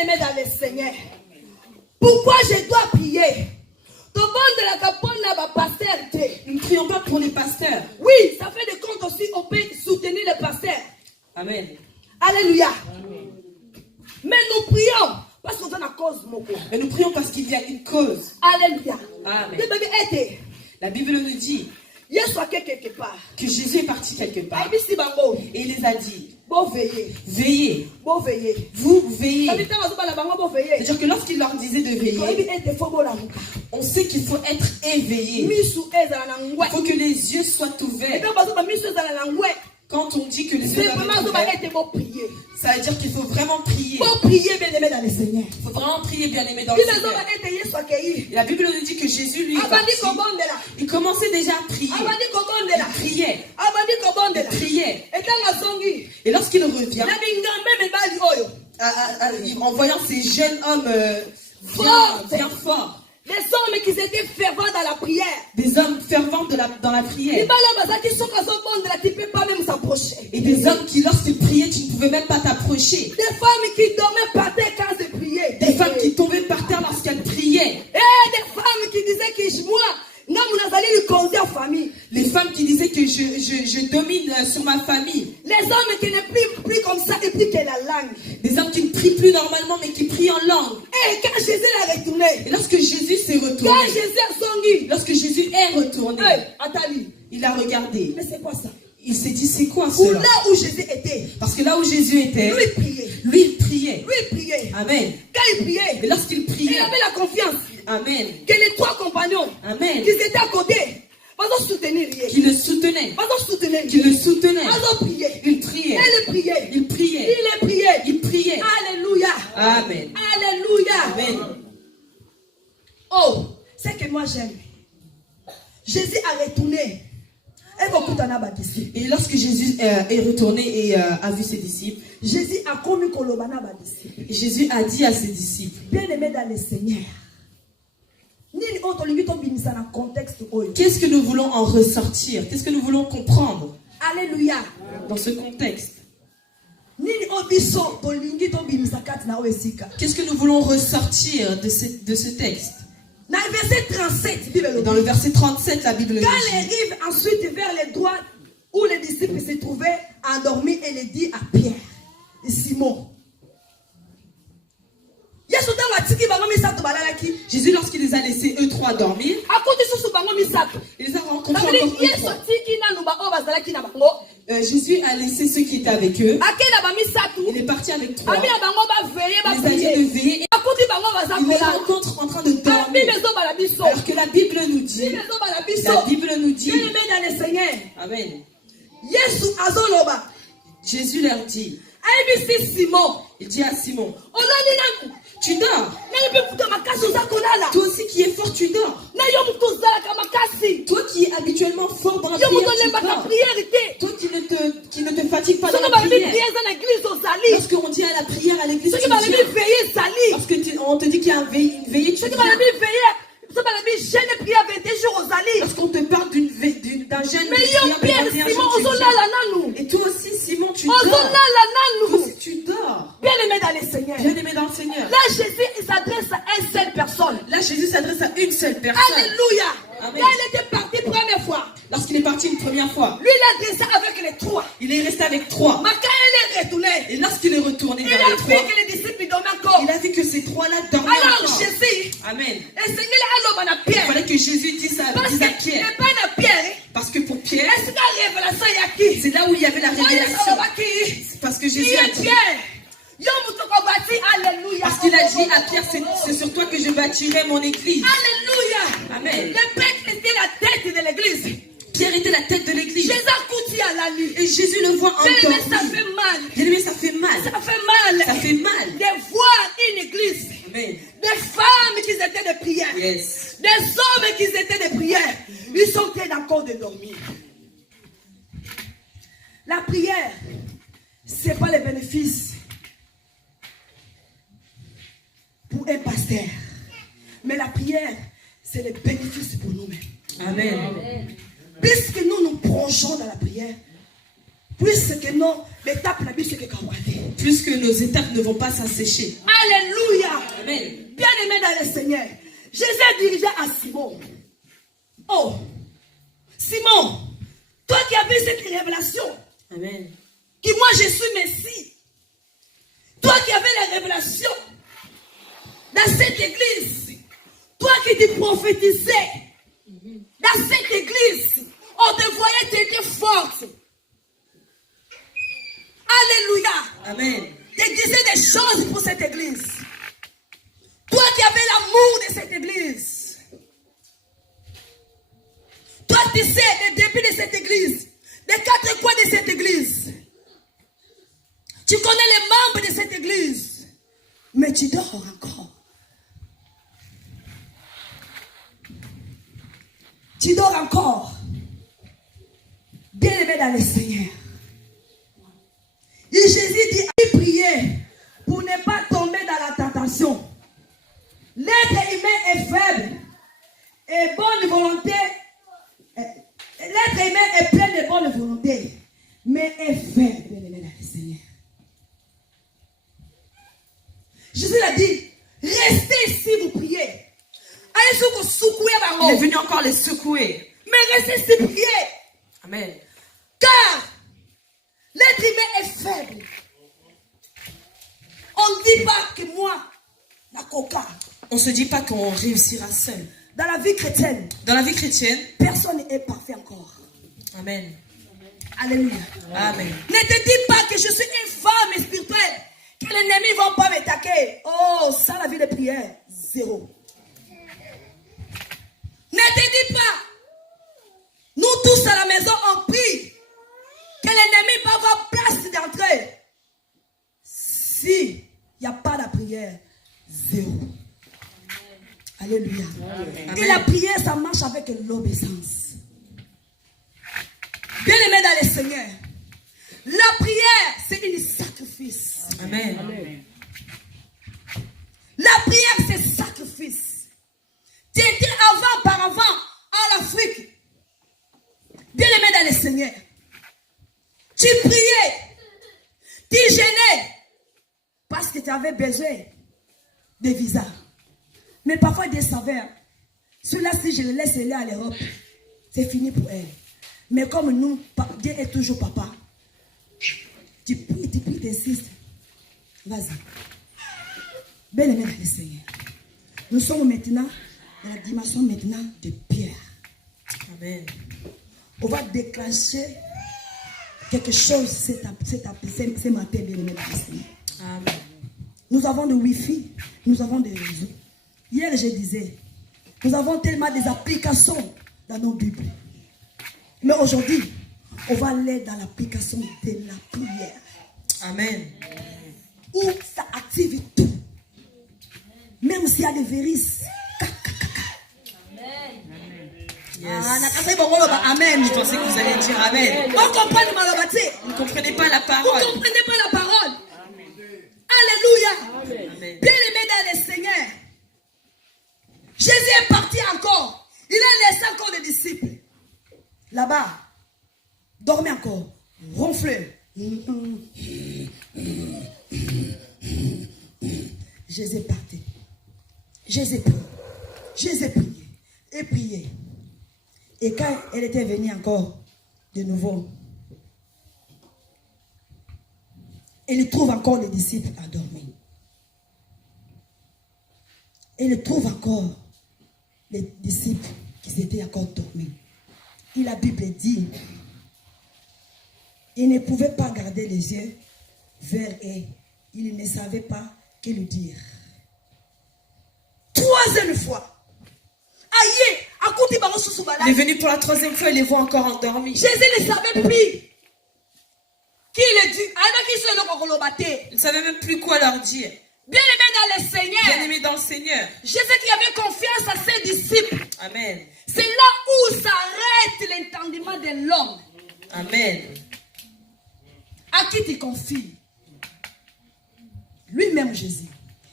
Aimé dans le Seigneur. Pourquoi je dois prier? Nous ne prions pas pour les pasteurs. Oui, ça fait de compte aussi, on peut soutenir les pasteurs. Amen. Alléluia. Amen. Mais nous prions parce qu'on a une cause. Mais nous prions parce qu'il y a une cause. Alléluia. Amen. La Bible nous dit que Jésus est parti quelque part. Et il les a dit, veillez. Vous veillez. C'est-à-dire que lorsqu'il leur disait de veiller, on sait qu'il faut être éveillé. Il faut que les yeux soient ouverts. Quand on dit que les yeux doivent être ouverts, ça veut dire qu'il faut vraiment prier. Il faut vraiment prier, bien aimé dans le Seigneur. Et la Bible nous dit que Jésus, lui, est parti. Il commençait déjà à prier. Il priait. Et lorsqu'il revient, en voyant ces jeunes hommes bien forts, des hommes qui étaient fervents dans la prière. Des hommes fervents dans la prière. Tu ne peux pas même s'approcher. Et des hommes qui, lorsqu'ils priaient, tu ne pouvais même pas t'approcher. Des femmes qui dormaient par terre quand elles priaient. Des femmes qui tombaient par terre lorsqu'elles priaient. Et des femmes qui disaient que moi, les femmes qui disaient que je domine sur ma famille. Les hommes qui ne prient comme ça et prient que la langue. Des hommes qui ne prient plus normalement mais qui prient en langue. Et quand Jésus est retourné. Et lorsque Jésus s'est retourné. Quand Jésus a songi. Lorsque Jésus est retourné. Il a regardé. Mais c'est quoi ça? Il s'est dit c'est quoi cela? Là où Jésus était. Parce que là où Jésus était. Lui priait. Lui il priait. Lui il priait. Amen. Quand il priait. Et lorsqu'il priait. Il avait la confiance. Amen. Que les trois compagnons. Amen. Qui étaient à côté. Qui le soutenait. Qui le soutenait. Il priait. Il priait. Il priait. Alléluia. Amen. Alléluia. Amen. Oh, c'est que moi j'aime. Jésus a retourné. Et lorsque Jésus est retourné et a vu ses disciples, Jésus a dit à ses disciples, bien-aimés dans le Seigneur, qu'est-ce que nous voulons en ressortir? Qu'est-ce que nous voulons comprendre? Alléluia. Dans ce contexte. Qu'est-ce que nous voulons ressortir de ce texte? Dans le verset 37, dans le verset 37, la Bible dit. Quand il arrive ensuite vers les droits où les disciples se trouvaient endormis, et les dit à Pierre et Simon. Jésus, lorsqu'il les a laissés eux trois dormir, il les a rencontrés encore eux trois. Jésus a laissé ceux qui étaient avec eux. Il est parti avec trois. Il les a dit de veiller. Il les rencontre en train de dormir. Alors que la Bible nous dit. Amen. Jésus leur dit. Il dit à Simon, tu dors. Toi aussi qui es fort, tu dors. Toi qui es habituellement fort dans la prière, tu dors. Toi qui ne te fatigue pas dans la prière. Lorsqu'on dit à la prière à l'église, tu dis, parce qu'on te dit qu'il y a une veillée, tu dis. Lorsqu'on te parle d'un jeûne, et toi aussi, Simon, tu dors. Toi aussi, tu dors. Bien-aimé dans le Seigneur. Bien-aimé dans le Seigneur. Là, Jésus s'adresse à une seule personne. Là, Jésus s'adresse à une seule personne. Alléluia. Amen. Là, il était parti première fois. Lorsqu'il est parti une première fois, lui, il est resté avec les trois. Il est resté avec trois. Mais quand il est retourné, et lorsqu'il est retourné vers les trois, il a vu que les disciples dormaient encore. Il a vu que ces trois-là dormaient alors, encore. Jésus, Amen. Il fallait que Jésus dise à Pierre. Parce que pour Pierre, c'est là où il y avait la révélation. Parce que Jésus a dit. Parce qu'il a dit à Pierre, c'est sur toi que je bâtirai mon église. Alléluia. Amen. Le Père était la tête de l'église. Pierre était la tête de l'église. Et Jésus le voit endormi. Ça fait mal. Bien-aimé, ça fait mal. Ça fait mal. Ça fait mal. De voir une église. Amen. Des femmes qui étaient de prière. Yes. Des hommes qui étaient de prière. Ils sont encore de dormir. La prière, ce n'est pas le bénéfice pour un pasteur. Mais la prière, c'est le bénéfice pour nous-mêmes. Amen. Puisque nous nous plongeons dans la prière, Puisque nos étapes ne vont pas s'assécher. Alléluia. Amen. Bien-aimé dans le Seigneur, Jésus a dirigé à Simon. Oh, Simon, toi qui as vu cette révélation. Amen. Que moi je suis Messie. Toi qui avais la révélation dans cette église. Toi qui te prophétisais dans cette église. On te voyait, tu étais forte. Alléluia. Amen. Tu disais des choses pour cette église. Toi qui avais l'amour de cette église. Toi tu sais le début de cette église. Les quatre coins de cette église. Tu connais les membres de cette église. Mais tu dors encore. Tu dors encore. Bien-aimé dans le Seigneur. Et Jésus dit, priez pour ne pas tomber dans la tentation. L'être humain est faible et bonne volonté. L'être humain est plein de bonne volonté, mais est faible, bien-aimé dans le Seigneur. Jésus a dit, restez ici, vous priez. Il est venu encore les secouer. Mais restez ici, priez. Amen. Car l'être humain est faible. On ne dit pas que moi, la coca. On ne se dit pas qu'on réussira seul. Dans la vie chrétienne. Dans la vie chrétienne. Personne n'est parfait encore. Amen. Alléluia. Amen. Ne te dis pas que je suis une femme spirituelle. Que les ennemis ne vont pas m'attaquer. Oh, ça la vie de prière. Zéro. Ne te dis pas. Nous tous à la maison on prie. Que l'ennemi va avoir place d'entrer. Si il n'y a pas de prière, zéro. Alléluia. Amen. Et la prière, ça marche avec l'obéissance. Bien-aimé dans le Seigneur, la prière, c'est un sacrifice. Amen. Amen. La prière, c'est sacrifice. Tu étais auparavant en Afrique. Bien-aimé dans le Seigneur. Tu priais, tu gênais, parce que tu avais besoin de visa. Mais parfois des saveurs. Ceux-là, si je les laisse aller à l'Europe, c'est fini pour elles. Mais comme nous, Dieu est toujours papa. Tu pries, tu insistes. Vas-y. Bien-aimé dans le Seigneur. Nous sommes maintenant dans la dimension maintenant de Pierre. Amen. On va déclencher quelque chose ce matin, bien-aimé dans le Seigneur. Amen. Nous avons de Wi-Fi, nous avons des réseaux. Hier, je disais, nous avons tellement des applications dans nos Bibles. Mais aujourd'hui, on va aller dans l'application de la prière. Amen. Où ça active tout. Même s'il y a des virus. Amen. Amen. Je pensais que vous alliez dire Amen. Vous ne comprenez pas la parole. Vous ne comprenez pas la parole. Alléluia. Bien-aimé dans le Seigneur. Jésus est parti encore. Il a laissé encore des disciples. Là-bas. Dormez encore. Ronflez. Jésus est parti. Jésus prié. Jésus prié. Et prié. Et quand elle était venue encore de nouveau, elle trouve encore les disciples à dormir. Elle trouve encore les disciples qui étaient encore dormis. Et la Bible dit, ils ne pouvaient pas garder les yeux vers elle. Ils ne savaient pas que lui dire. Troisième fois. Aïe, il est venu pour la troisième fois, il les voit encore endormis. Jésus ne savait plus. Qui le dit? Il ne savait même plus quoi leur dire. Bien-aimé dans le Seigneur. Bien-aimé dans le Seigneur. Jésus qui avait confiance à ses disciples. Amen. C'est là où s'arrête l'entendement de l'homme. Amen. À qui tu confies? Lui-même Jésus.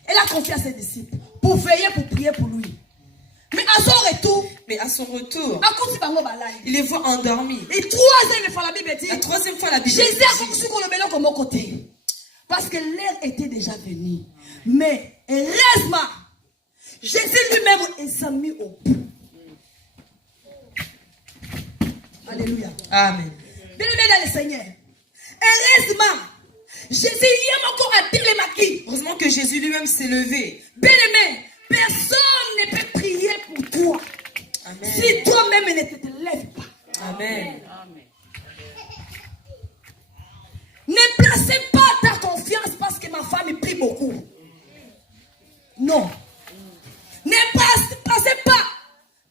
Elle a confié à ses disciples pour veiller, pour prier pour lui. Mais à son retour, il les voit endormis. Et troisième fois, la Bible dit, la troisième fois, la Bible Jésus a commencé qu'on le met comme côté. Parce que l'heure était déjà venue. Mais heureusement, Jésus lui-même est mis au bout. Alléluia. Amen. Bien-aimé dans le Seigneur. Heureusement, Jésus y a encore à télémaquis. Heureusement que Jésus lui-même s'est levé. Bien-aimé, personne ne peut prier pour toi. Amen. Si toi-même ne te lèves pas. Amen. Ne placez pas ta confiance parce que ma femme prie beaucoup. Non. Ne placez pas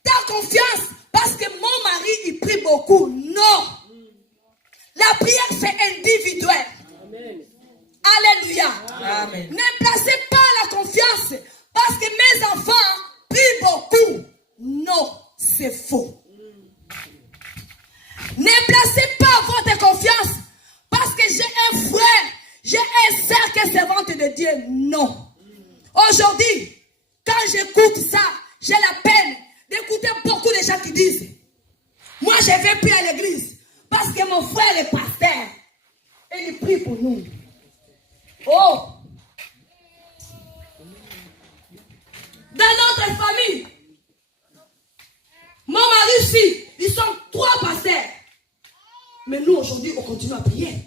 ta confiance parce que mon mari il prie beaucoup. Non. La prière c'est individuel. Amen. Alléluia. Amen. Ne placez pas la confiance parce que mes enfants prient beaucoup. Non, c'est faux. Ne placez pas votre confiance parce que j'ai un frère, j'ai un sœur qui est servante de Dieu. Non. Aujourd'hui, quand j'écoute ça, j'ai la peine d'écouter beaucoup de gens qui disent, moi je vais plus à l'église parce que mon frère est pasteur et il prie pour nous. Oh! Dans notre famille, mon mari ici, ils sont 3 pasteurs. Mais nous aujourd'hui, on continue à prier.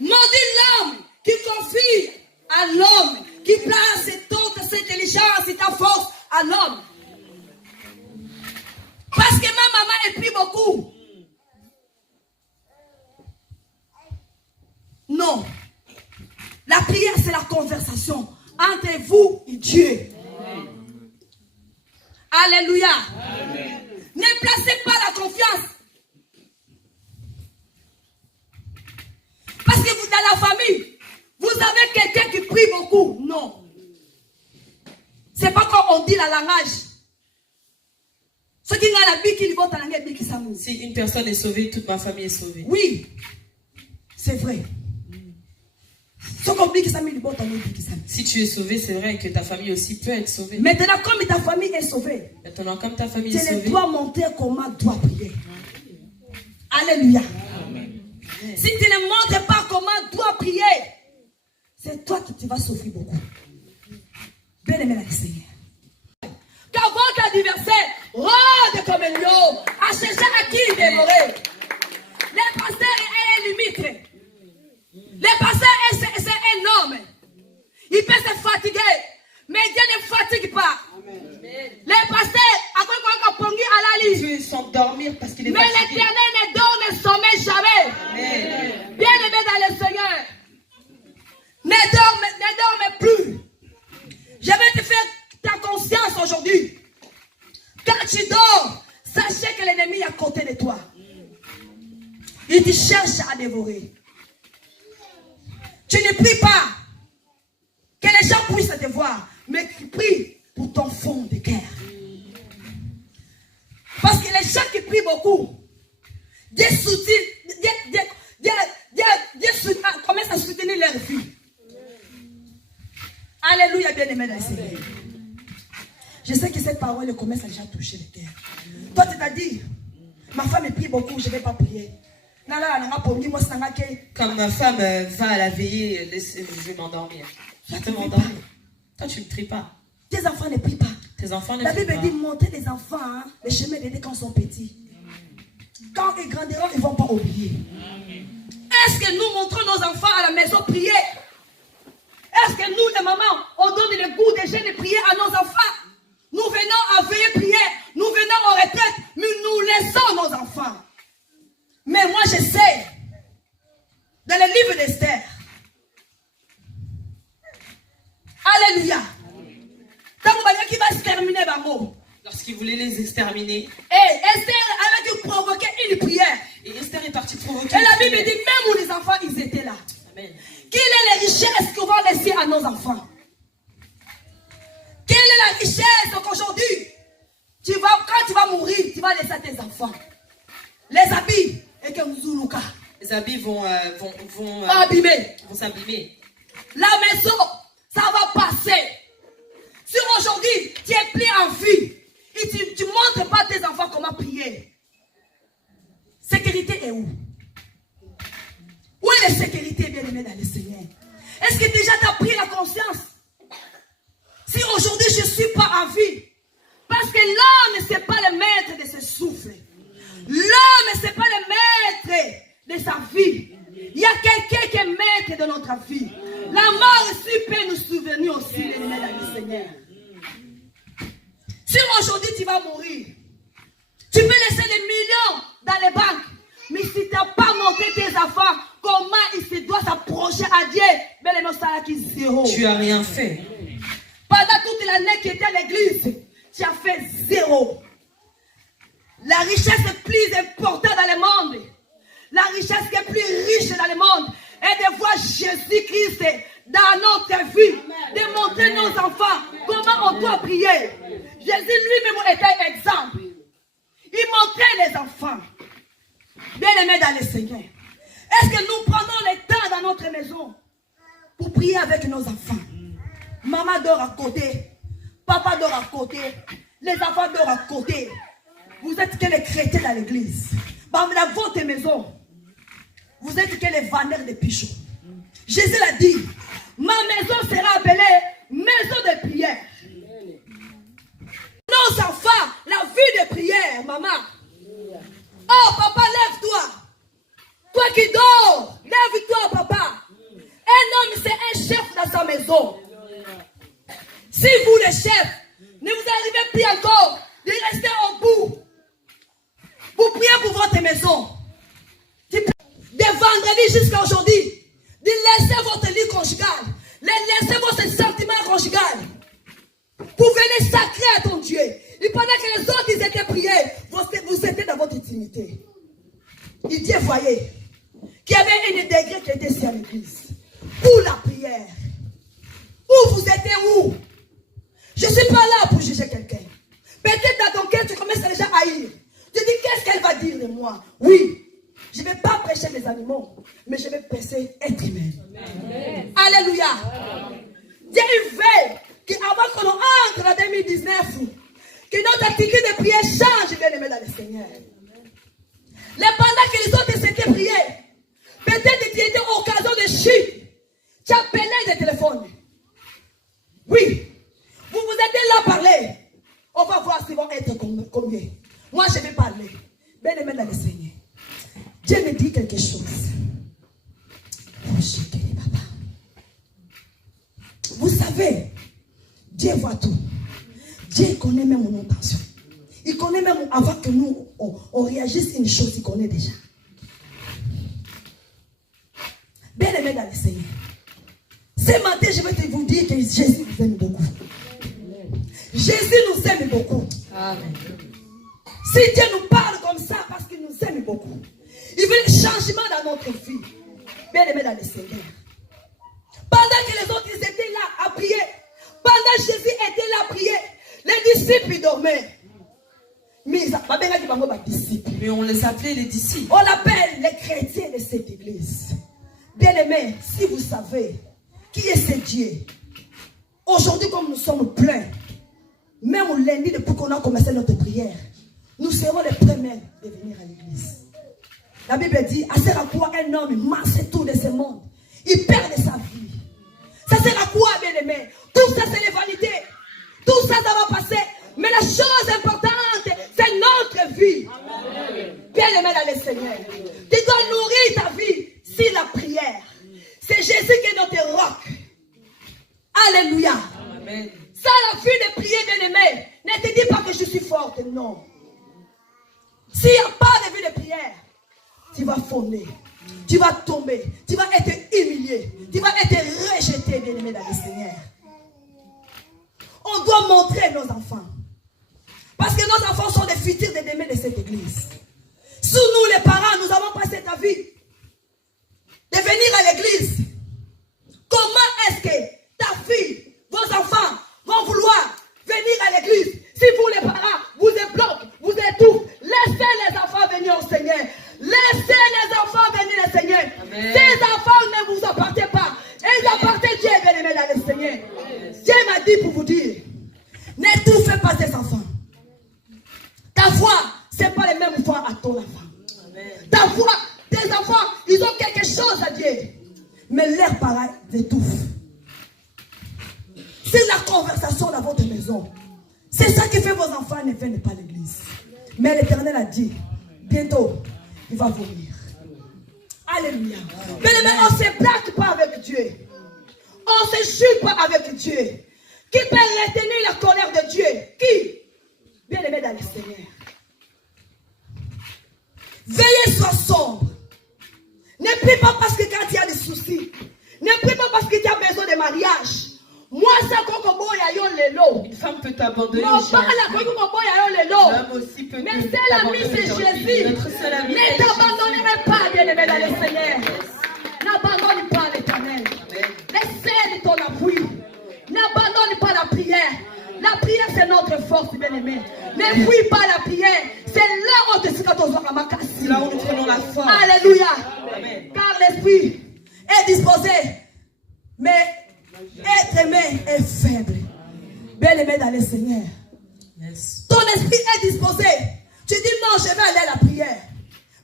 Maudit l'homme qui confie à l'homme, qui place toute cette intelligence et ta force à l'homme. Parce que ma maman elle prie beaucoup. Non. La prière, c'est la conversation entre vous et Dieu. Amen. Alléluia. Amen. Ne placez pas la confiance. Parce que vous, dans la famille, vous avez quelqu'un qui prie beaucoup. Non. C'est pas comme on dit la langage. Si une personne est sauvée, toute ma famille est sauvée. Oui. C'est vrai. Si tu es sauvé, c'est vrai que ta famille aussi peut être sauvée. Maintenant, comme ta famille est sauvée, tu dois montrer comment tu dois prier. Alléluia. Amen. Si tu ne montres pas comment tu dois prier, c'est toi qui vas souffrir beaucoup. Bien aimé la Seigneur. Quand votre adversaire rôde comme un lion, à chercher à qui dévorer. Les pasteurs est limite. Les pasteurs, c'est un homme. Il peut se fatiguer, mais Dieu ne fatigue pas. Amen. Les pasteurs, à quoi qu'on pongi à la liste. Ils s'endormir parce qu'il est mais fatigué. l'Éternel ne donne sommeil jamais. Amen. Bien aimé dans le Seigneur, ne dorme plus. Je vais te faire ta conscience aujourd'hui. Quand tu dors, sachez que l'ennemi est à côté de toi. Il te cherche à dévorer. Tu ne pries pas que les gens puissent te voir, mais tu pries pour ton fond de cœur. Parce que les gens qui prient beaucoup, Dieu commence à soutenir leur vie. Alléluia, bien-aimé dans le Seigneur. Je sais que cette parole commence à déjà toucher le cœur. Toi, tu t'as dit, ma femme prie beaucoup, je ne vais pas prier. Quand ma femme va à la veillée, je vais m'endormir. Je vais m'endormir. Toi, tu ne pries pas. Tes enfants ne prient pas. Tes enfants ne la prient pas. Bible dit monter les enfants, hein, les chemins d'aider quand ils sont petits. Quand ils grandiront, ils ne vont pas oublier. Est-ce que nous montrons nos enfants à la maison prier? Est-ce que nous, les mamans, on donne le goût déjà de prier à nos enfants? Nous venons à veiller prier, nous venons en retraite, mais nous laissons nos enfants. Mais moi, je sais, dans le livre d'Esther, alléluia, qui va se terminer, lorsqu'il voulait les exterminer, et Esther avait dû provoquer une prière. Et Esther est partie provoquer. Et la Bible dit, même où les enfants, ils étaient là. Amen. Quelle est la richesse qu'on va laisser à nos enfants? Quelle est la richesse qu'aujourd'hui, quand tu vas mourir, tu vas laisser à tes enfants? Les habits. Et que nous les habits vont s'abîmer. La maison, ça va passer. Si aujourd'hui tu es où? Où est la sécurité, bien-aimé dans le Seigneur? Est-ce que déjà tu as pris la conscience? Si aujourd'hui je ne suis pas en vie, parce que l'homme n'est pas le maître de ses souffles. L'homme n'est pas le maître de sa vie. Il y a quelqu'un qui est maître de notre vie. La mort aussi peut nous souvenir aussi, bien-aimé dans le Seigneur. Si aujourd'hui tu vas mourir, tu peux laisser les millions dans les banques, mais si tu n'as pas monté tes enfants, comment il se doit s'approcher à Dieu? Tu n'as rien fait. Pendant toute l'année qui était à l'église, tu as fait zéro. La richesse est plus importante dans le monde. La richesse qui est plus riche dans le monde est de voir Jésus-Christ dans notre vie, de montrer nos enfants comment on doit prier. Jésus lui-même était exemple. Il montrait les enfants. Bien-aimés dans le Seigneur. Est-ce que nous prenons le temps dans notre maison pour prier avec nos enfants? Maman dort à côté. Papa dort à côté. Les enfants dorment à côté. Vous êtes que les chrétiens dans l'église. Dans votre maison, vous êtes que les vendeurs de pigeons. Jésus l'a dit. Ma maison sera appelée maison de prière. Nos enfants, la vie de prière, maman. Oh, papa, lève-toi. Toi qui dors, lève-toi, papa. Un homme, c'est un chef dans sa maison. Si vous, les chefs, ne vous arrivez plus encore de rester au bout, vous priez pour votre maison. De vendredi jusqu'à aujourd'hui, de laisser votre lit conjugal, de laisser votre sentiment conjugal, pour venir sacrer à ton Dieu. Et pendant que les autres ils étaient priés, vous étiez dans votre intimité. Il dit, voyez, qu'il y avait un degré qui était ici à l'église. Pour la prière. Où vous étiez où? Je ne suis pas là pour juger quelqu'un. Peut-être dans ton cœur, tu commences déjà à haïr. Tu dis, qu'est-ce qu'elle va dire de moi? Oui, je ne vais pas prêcher les animaux, mais je vais prêcher être humain. Amen. Alléluia. Dieu veut qu'avant que l'on entre en 2019, que notre attitude de prière change, bien aimé dans le Seigneur. Pendant que les autres s'étaient priés, peut-être que tu étais en occasion de chute. Tu appelais le téléphone. Oui. Vous êtes là à parler. On va voir s'ils vont être combien. Moi, je vais parler. Bien aimé dans le Seigneur. Dieu me dit quelque chose. Vous savez, Dieu voit tout. Dieu connaît même mon intention. Il connaît même avant que nous, on réagisse une chose, il connaît déjà. Bien aimé dans le Seigneur. Ce matin, je vais vous dire que Jésus vous aime beaucoup. Jésus nous aime beaucoup. Amen. Si Dieu nous parle comme ça, parce qu'il nous aime beaucoup. Il veut un changement dans notre vie. Bien aimé dans le Seigneur. Pendant que les autres étaient là à prier, pendant que Jésus était là à prier, les disciples ils dormaient. Mais on les appelait les disciples. On l'appelle les chrétiens de cette église. Bien aimé, si vous savez qui est ce Dieu, aujourd'hui comme nous sommes pleins, même au lundi depuis qu'on a commencé notre prière, nous serons les premiers de venir à l'église. La Bible dit, à sert à quoi un homme masse tout de ce monde, il perd de sa vie. Ça sert à quoi, bien aimé? Tout ça c'est les vanités. Tout ça, ça va passer. Mais la chose importante, c'est notre vie. Bien aimé dans le Seigneur. Tu dois nourrir ta vie sur la prière. C'est Jésus qui est notre roc. Alléluia. Amen. Ça, la vie de prier, bien aimé, ne te dis pas que je suis forte. Non. S'il n'y a pas de vie de prière, tu vas fonder. Tu vas tomber. Tu vas être humilié. Tu vas être rejeté, bien aimé dans le Seigneur. On doit montrer nos enfants. Parce que nos enfants sont les futurs des aimés de cette église. Sous nous, les parents, nous avons passé ta vie de venir à l'église. Comment est-ce que ta fille, vos enfants vont vouloir venir à l'église si vous, les parents, vous êtes bloqués, vous êtes tout? Laissez les enfants venir au Seigneur. Laissez les enfants venir au Seigneur. Amen. Ces enfants ne vous appartiennent pas. Ils appartiennent à Dieu, bien aimé dans le Seigneur. Dieu m'a dit pour vous dire, n'étouffez pas tes enfants. Ta foi, ce n'est pas la même foi à ton enfant. Amen. Ta foi que l'air pareil étouffe. C'est la conversation dans votre maison. C'est ça qui fait vos enfants ne viennent pas à l'église. Mais l'Éternel a dit, bientôt, il va vomir. Alléluia. Mais on ne se plaque pas avec Dieu. On ne se juge pas avec Dieu. Qui peut retenir la colère de Dieu? Qui? Bien aimé dans le Seigneur. Veillez, sois sombre. Ne prie pas parce que quand il y a des soucis. Ne prie pas parce que tu as besoin de mariage. Moi, c'est une femme peut t'abandonner. L'homme aussi peut mais c'est l'ami, c'est Jésus. Ne t'abandonnerai pas, bien-aimé dans le Seigneur. N'abandonne pas l'Éternel. Laisse ton appui. N'abandonne pas la prière. La prière, c'est notre force, bien-aimé. Ne fuis pas la prière. C'est là où tu seras ton Zoramakasi. Là où nous prenons la force. Alléluia. Amen. Car l'esprit est disposé. Mais être aimé est faible. Bien-aimé dans le Seigneur. Yes. Ton esprit est disposé. Tu dis non, je vais aller à la prière.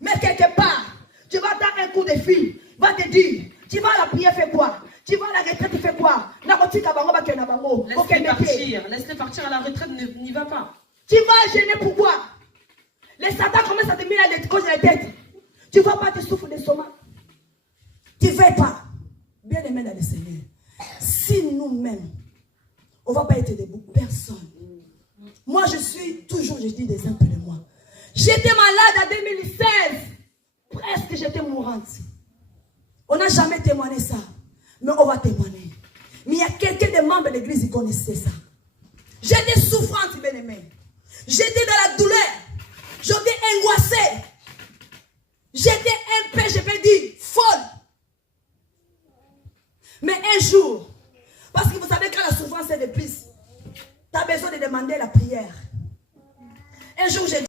Mais quelque part, tu vas dar un coup de fil. Va te dire, tu vas à la prière, fais quoi? Tu vas à la retraite, tu fais quoi? Laisse-les partir. Laisse-les partir à la retraite, n'y va pas. Tu vas gêner pourquoi? Les Satan commencent à te mettre à l'école de la tête. Tu ne vas pas te souffrir de stomac. Tu ne veux pas. Bien-aimé dans le Seigneur. Si nous-mêmes, on ne va pas être debout, personne. Moi, je dis des exemples de moi. J'étais malade en 2016. Presque j'étais mourante. On n'a jamais témoigné ça. Mais on va témoigner. Mais il y a quelqu'un des membres de l'église qui connaissait ça. J'étais souffrante, bien-aimée. J'étais dans la douleur. J'étais angoissée. J'étais un peu, je vais dire, folle. Mais un jour, parce que vous savez quand la souffrance est de plus, tu as besoin de demander la prière. Un jour, j'ai dit,